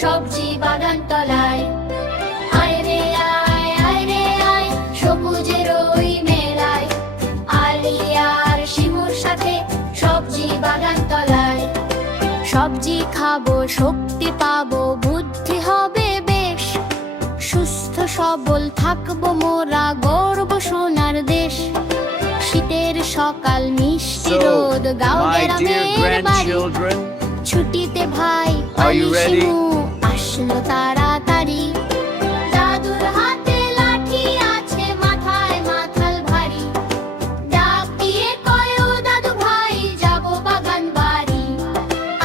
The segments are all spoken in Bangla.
সবজি বাগান তলায়। আয় রে আয় সবুজের ওই মেলায়, আলি আর শিমুর সাথে সবজি বাগান তলায়। সবজি খাবো, শক্তি পাবো, বুদ্ধি হবে বেশ, সুস্থ সবল থাকবো মোরা, গর্ব সোনার দেশ। শীতের সকাল, মিষ্টি রোদ, গাঁও my dear গ্রামের বাড়ি, grandchildren, ছুটিতে ভাই Are you Ali ready? Shimu আসলো তাড়াতাড়ি। দাদুর হাতে লাঠি আছে, মাথায় মাথাল ভারী, ডাক দিয়ে কয় ও দাদু ভাই যাবো বাগান বাড়ি।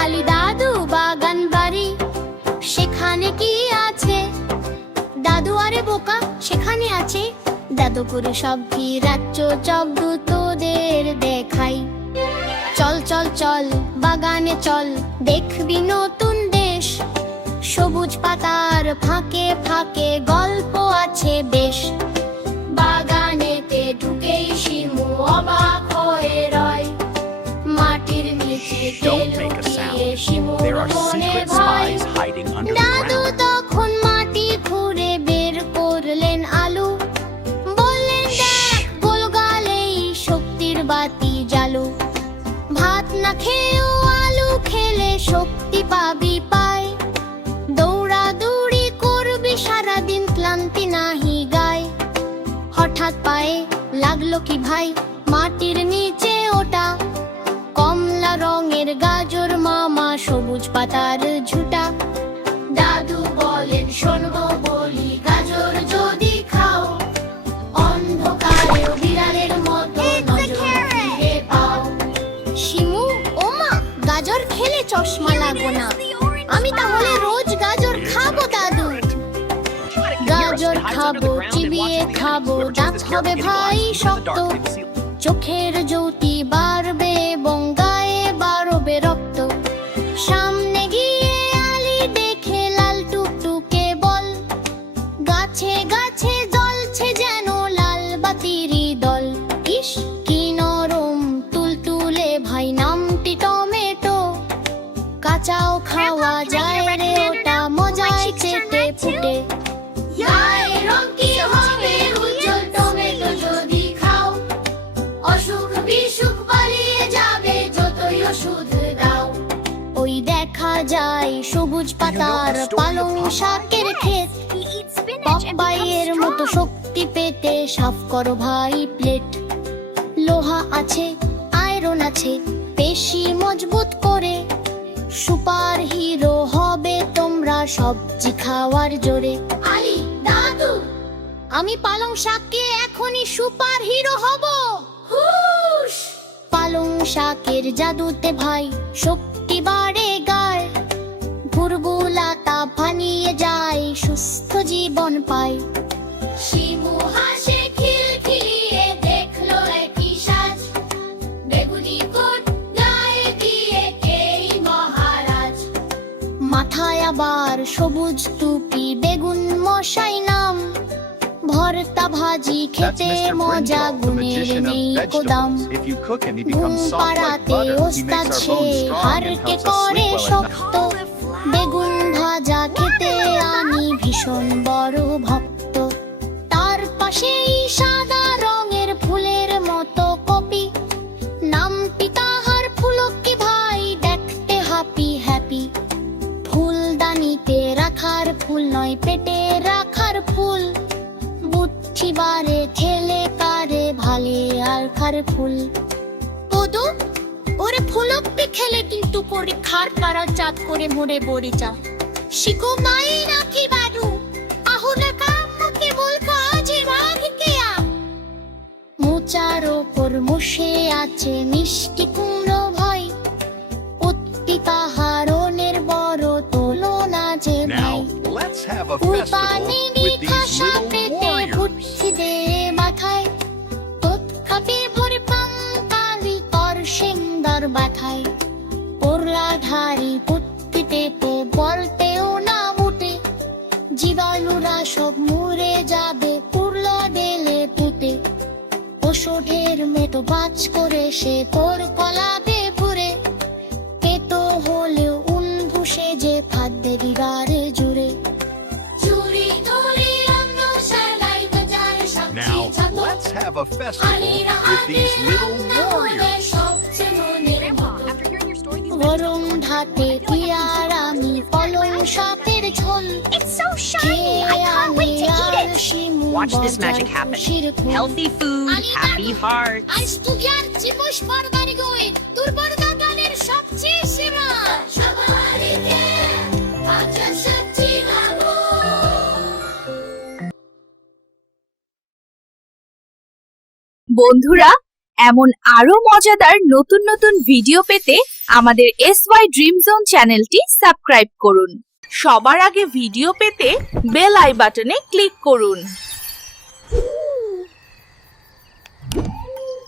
আলি দাদু বাগান বাড়ি, সেখানে কি আছে? দাদু আরে বোকা, সেখানে আছে দাদুপুরে সব রাজ্য যজ্ঞ, তোদের দেখাই। চল চল চল বাগানে চল, দেখবি নতুন দেশ, সবুজ পাতার ফাঁকে ফাঁকে গল্প আছে বেশ। বাগানেতে ঢুকেই শিমু অবাক হয়ে রয়, মাটির নিচে don't make a লুকিয়ে sound. শিমুর There are মনে secret ভয়। spies hiding under the দাদু ground. তখন মাটি খুঁড়ে বের করলেন আলু, বললেন দেখ গোলগালেই শক্তির বাতি জ্বালো। ভাত না খেয়েও আলু খেলে শক্তি পাবি পায়, দৌড়াদৌড়ি করবি সারাদিন, ক্লান্তি নাহি গায়। হঠাৎ পায়ে লাগলো কি ভাই মাটির নিচে ওটা, কমলা রঙের গাজর মামা, সবুজ পাতার ঝুটা। দাদু বলেন শোনবো বলি, গাজর যদি খাও, অন্ধকারেও বিড়ালের মতো নজর ফিরে পাও। শিমু ওমা, গাজর খেলে চশমা লাগবো না, আমি তাহলে রোজ গাজর খাবো দাদু। গাজর খাবো, চিবিয়ে খাবো, দাঁত হবে ভাই শক্ত, চোখের জ্যোতি বাড়বে এবং গায়ে বাড়বে রক্ত। সামনে গিয়ে আলি দেখে লাল টুকটুকে বল, গাছে গাছে জ্বলছে যেন লাল বাতির দল। ইস কি নরম তুলতুলে ভাই, নামটি টমেটো, কাঁচাও খাওয়া যায় রে ওটা, মজায় চেটে ফুটে। গায়ের রং কি হবে উজ্জ্বল টমেটো যদি খাও, অসুখ বিসুখ পালিয়ে যাবে যতই ওষুধ দাও। ওই দেখা যায় সবুজ পাতার পালং শাকের ক্ষেত, পপাইয়ের মতো শক্তি পেতে সাফ করো ভাই প্লেট। লোহা আছে, আয়রন আছে, পেশি মজবুত করে, সুপার হিরো হবে তোমরা সবজি খাওয়ার জোরে। আলি দাদু, আমি পালং শাককে এখনই সুপার হিরো হব। হুশ! পালং শাকের জাদুতে ভাই শক্তি বাড়ে গায়, ভুরগুলাতা বানিয়ে যায়, সুস্থ জীবন পায়। শিমু হাসে খিলখিলিয়ে, দেখলো একই সাজ, বেগুনি কোট গায়ে দিয়ে কেই মহারাজ। মাথায় আবার সবুজ টুপি, বেগুন মশাই নাম, ভর্তা ভাজি That's খেতে Mr. মজা, Brindle, the গুণের magician নেই of কোদাম। vegetables. If you cook him, he ঘুম becomes soft like পাড়াতে butter. He ওস্তাদ makes our say bones strong and হাড়কে helps us করে sleep well at night. শক্ত, বেগুন ভাজা খেতে আমি ভীষণ বড় ভক্ত। তার পাশেই সাদা রঙের ফুলের মতো কপি, নামটি তাহার ফুলকি ভাই, দেখতে হ্যাপি হ্যাপি। ফুলদানিতে রাখার ফুল নয়, পেটে রাখার ফুল, বুদ্ধি বাড়ে ঠেলে কারে ভালে আর খার ফুল। ওদো ওরে ফুলকটি খেলে কিন্তু পরীক্ষার পারা চাঁদ করে মরে পড়ে যা, শিখো মাই নাকি বারু, আহুলে কাম কেবল কাজে রাখকে আ। মোচার ওপর বসে আছে মিষ্টি কুমড়ো ভাই, অতি তাহারনের বড় তুলনা যে Now, ভাই। let's have a উলপানি festival with these খাসা little পেতে warriors. বুদ্ধি দে মাথায়, তোত খাবে ভরে পাম কালি তর সিংদর বাথায়। পোরলা ধারি পুত্তি পেতে বলতেও না উঠে, জীবাণুরা সব মরে যাবে পুরলা ডেলে পুঁতে। ওষুধের মেটো বাজ করে সে তোর কলাবে পুরে, পেতো হলেও সেজে ফাদ্দেরিবার জুড়ে চুরি ধরে অন্য শালায় বাজার Now, let's have a festival with these little warriors. After hearing your story, these গরম ভাতে পিয়ার আমি কলম সাপের ঝোল It's so shiny! I can't wait to eat it! Watch this magic happen. Healthy food, happy hearts. আজ তুই আর চিপস পারবারি গোয়ে দুর্বর্গা গানের সবচেয়ে সীমা সবারিকে আজ সত্যি গাবো বন্ধুরা, এমন আরো মজাদার নতুন নতুন ভিডিও পেতে আমাদের SY Dream Zone চ্যানেলটি সাবস্ক্রাইব করুন। সবার আগে ভিডিও পেতে বেল আই বাটনে ক্লিক করুন।